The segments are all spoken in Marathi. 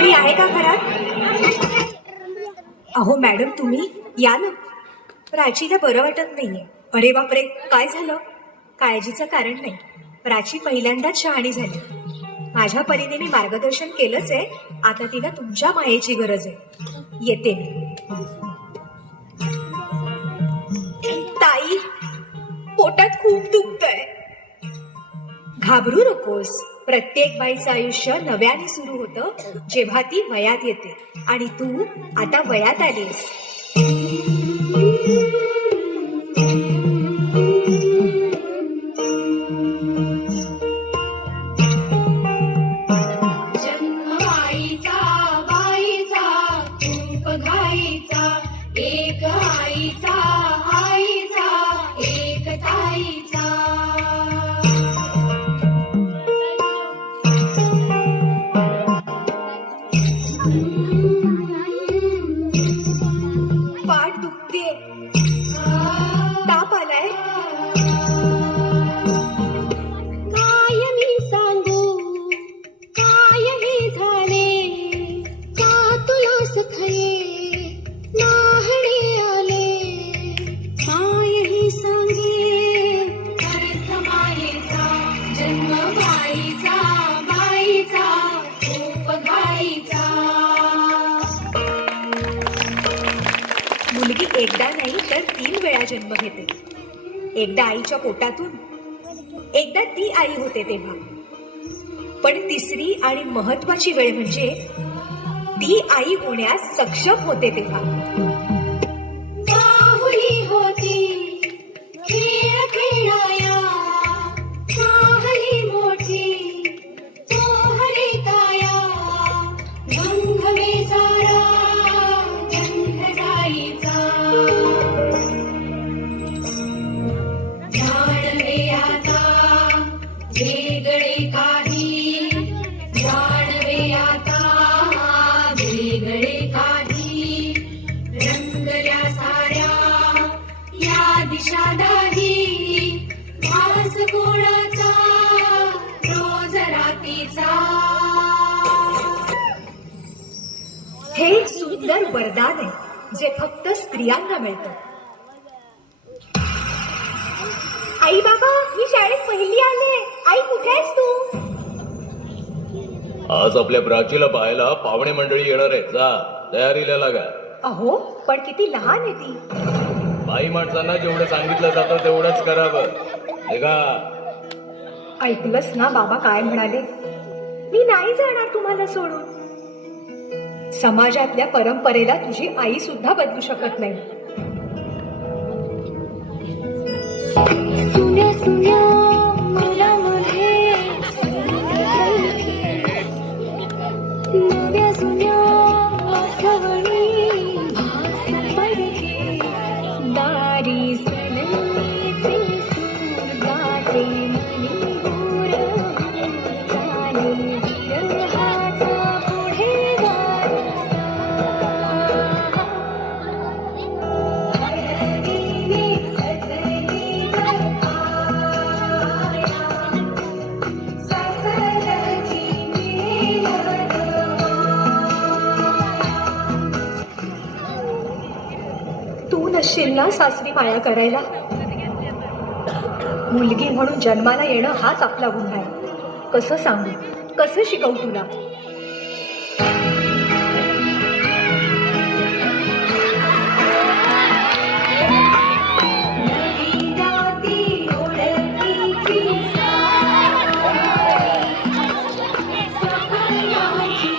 कोणी आहे का घरात? अहो मॅडम तुम्ही या ना. प्राचीला बरं वाटत नाहीये. अरे बापरे, काय झालं? काळजीचं कारण नाही. प्राची पहिल्यांदाच शहाणी झाली. माझ्या परीने मी मार्गदर्शन केलंच आहे. आता तिला तुमच्या मायेची गरज आहे. येते मी. ताई, पोटात खूप दुखतंय. घाबरू नकोस. प्रत्येक बाईचं आयुष्य नव्याने सुरू होतं जेव्हा ती वयात येते. आणि तू आता वयात आलीस. एक आईचा आईचा एक ताईचा. पाठ दुखते. ताप आलाय. काय मी सांगू काय हे झाले का तुला सखये नाहणे आले. काय ही सांगे अर्थ मायेचा जन्म बाईचा बाईचा खूप घाईचा. मुलगी एकदा नाही तर 3 वेळा जन्म घेते. एकदा आईच्या पोटातून, एकदा ती आई होते तेव्हा. पण तिसरी आणि महत्वाची वेळ म्हणजे ती आई होण्यास सक्षम होते तेव्हा. बाहुली होती खेळ खेळाया साहली मोठी तोहरी काया. गंधवे सारा गंध जाईचा. जाणवे आता वेगळे काही जाणवे आता वेगळे काही. रंगल्या साऱ्या या दिशा दाही भास कोणाचा रोज रातीचा. हे एक सुंदर वरदान आहे जे फक्त स्त्रियांना मिळतं. आई बाबा, मी शाळेत पहिली आले. आई कुठे आहेस तू? आज आपल्या प्राचीला पाहायला पाहुणे मंडळी येणार आहेत. जा तयारीला लागा. अहो पण किती लहान आहे ती. बाई माणसांना जेवढं सांगितलं जातं तेवढंच करावं. निघा. ऐकलंस ना बाबा काय म्हणाले? मी नाही जाणार तुम्हाला सोडून. समाजातल्या परंपरेला तुझी आई सुद्धा बदलू शकत नाही. सुन्या सुन्या मुलामध्ये नव्या जुन्या आठवणी भास पडके. दारी सनईचे सूर गाते मनी दूर चाले विरहाचा पुढे वारसा. हळदीने सजली सासरची तू नसशील ना सासरी माया करायला. मुलगी म्हणून जन्माला येणं हाच आपला गुन्हा आहे. कसं सांगू, कसं शिकवू तुला? नवी राती ओळखीची सारी सपनाची.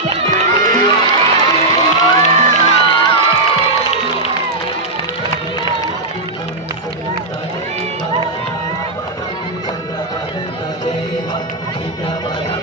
Yeah.